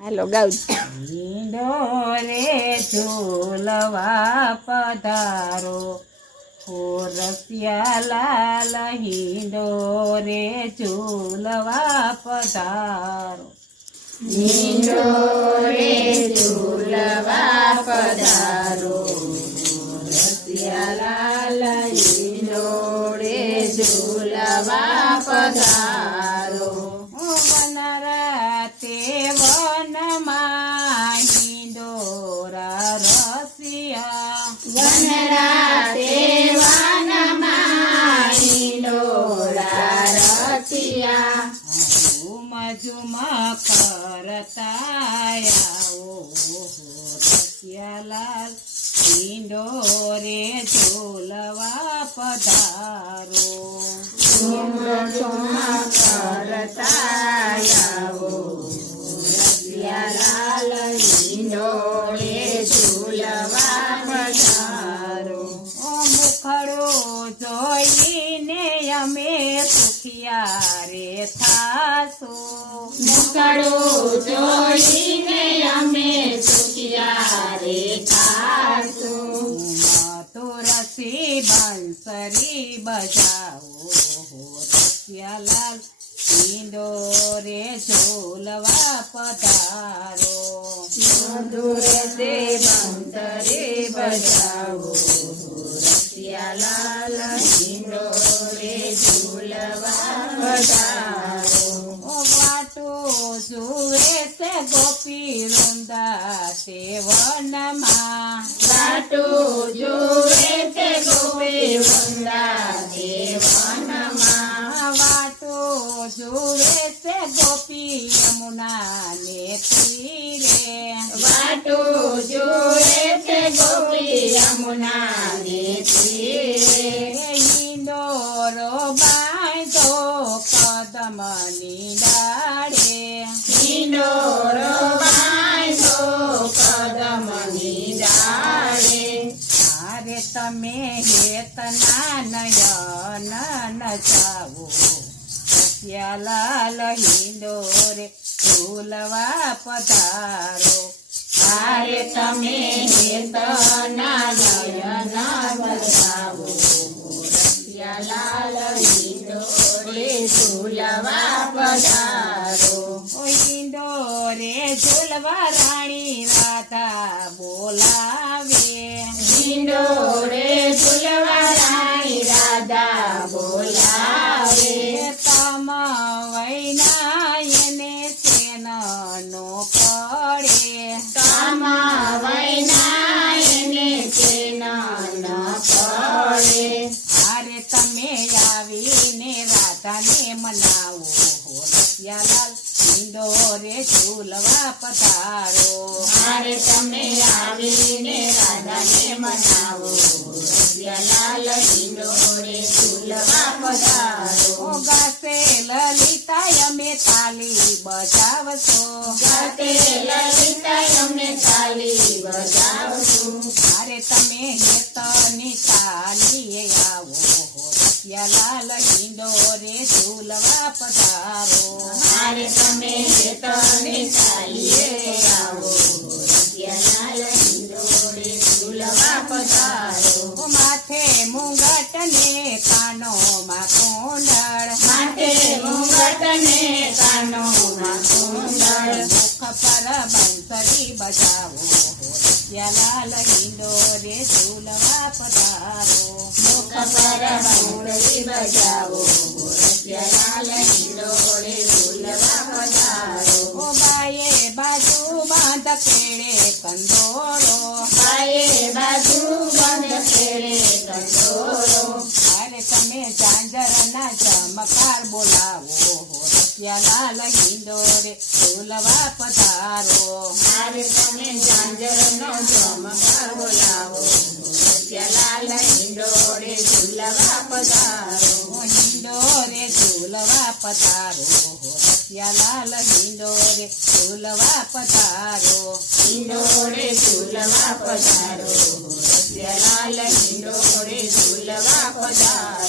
હાલો ગાઉ. હિંડોરે ઝૂલવા પધારો, રસિયા લાલ હિંડોરે ઝૂલવા પધારો. હિંડોરે ઝૂલવા પધારો, રસિયા લાલ હિંડોરે ઝૂલવા પધારો. વનરાતે વનમાં હિંડોરા રસિયા, વનરાતે વનમાં હિંડોરા રસિયા. ઝુમ ઝુમ કરતા આવો, રસિયા લાલ હિંડોરે ઝૂલવા પધારો. ઝુમ ઝુમ કરતા આવો, રસિયા લાલ હિંડોરે ઝૂલવા પધારો. મુખડો જોઈને અમે સુખિયા રે થાસો, મુખડો જોઈને અમે સુખિયા રે થાશું. તુલસી બંસરી બજાવો, રસિયા લાલ હિંડોરે ઝૂલવા પધારો. મધુર સે બંસરે બજાવો, રસિયા લાલ હિંડોરે ઝૂલવા પધારો. વાટો જુએ છે ગોપી વૃંદા તે વનમાં, વાટો જોવે છે ગોપી વૃંદા તે વનમાં. વાટો જુએ છે ગોપી યમુના ને તીરે, વાટો જોવે છે ગોપી યમુના ને તીરે. હિંડોરો બાંધો કદમની ડાળે, હિંડોરો બાંધો કદમની ડાળે. અરે તમે હેતના નયન નચાવો, રસિયા લાલ હિંડોરે ઝૂલવા પધારો. આરે તમે હેતના નયન બતાવો, રસિયા લાલ હિંડોરે ઝૂલવા પધારો. હિંડોરે ઝૂલવા રાણી રાધા બોલાવે, હિંડોરે ઝૂલવા રાણી રાધા બોલાવે. તમ વૈના એને સેનનો પડે, તમાવયના એને ચેન ન પડે. અરે તમે આવીને રાધાને મનાવો, રસિયા લાલ હિંડોરે ઝૂલવા પધારો. મારે તમે આવીને રાધાને મનાવો, રસિયા લાલ હિંડોરે ઝૂલવા પધારો. ગાસે લલિતા અમે તાલી બજાવશો, ગાતે લલિતા અમે તાલી બજાવશું. અરે તમે હેતની તાલીએ આવો, રસિયા લાલ હિંડોરે ઝૂલવા પધારો. મારે તમે હેતની તાલીએ આવો, રસિયા લાલ હિંડોરે ઝૂલવા પધારો. માથે મુંગટ ને કાનોમાં કુંડળ, માથે મુંગટ ને કાનોમાં કુંડળ. મુખ પર બંસરી બજાવો, રસિયા લાલ હિંડોરે ઝૂલવા પધારો. મુખ પર બંસરી બજાવો, રસિયા લાલ હિંડોરે ઝૂલવા પધારો. બાયે બાજુ બાંધ કેળે કંદોરો, બાયે બાજુ બંધ ખેડે કંદોરો. અરે તમે ઝાંઝરના ચમકાર બોલાવો, રસિયા લાલ હિંડોરે ઝૂલવા પધારો. મારે તમે ઝાંઝરનો ચમકાર બોલાવો, રસિયા લાલ હિંડોરે ઝૂલવા પધારો. હિંડોરે ઝૂલવા પધારો, રસિયા લાલ હિંડોરે ઝૂલવા પધારો. હિંડોરે ઝૂલવા પધારો, રસિયા લાલ હિંડોરે ઝૂલવા પધારો.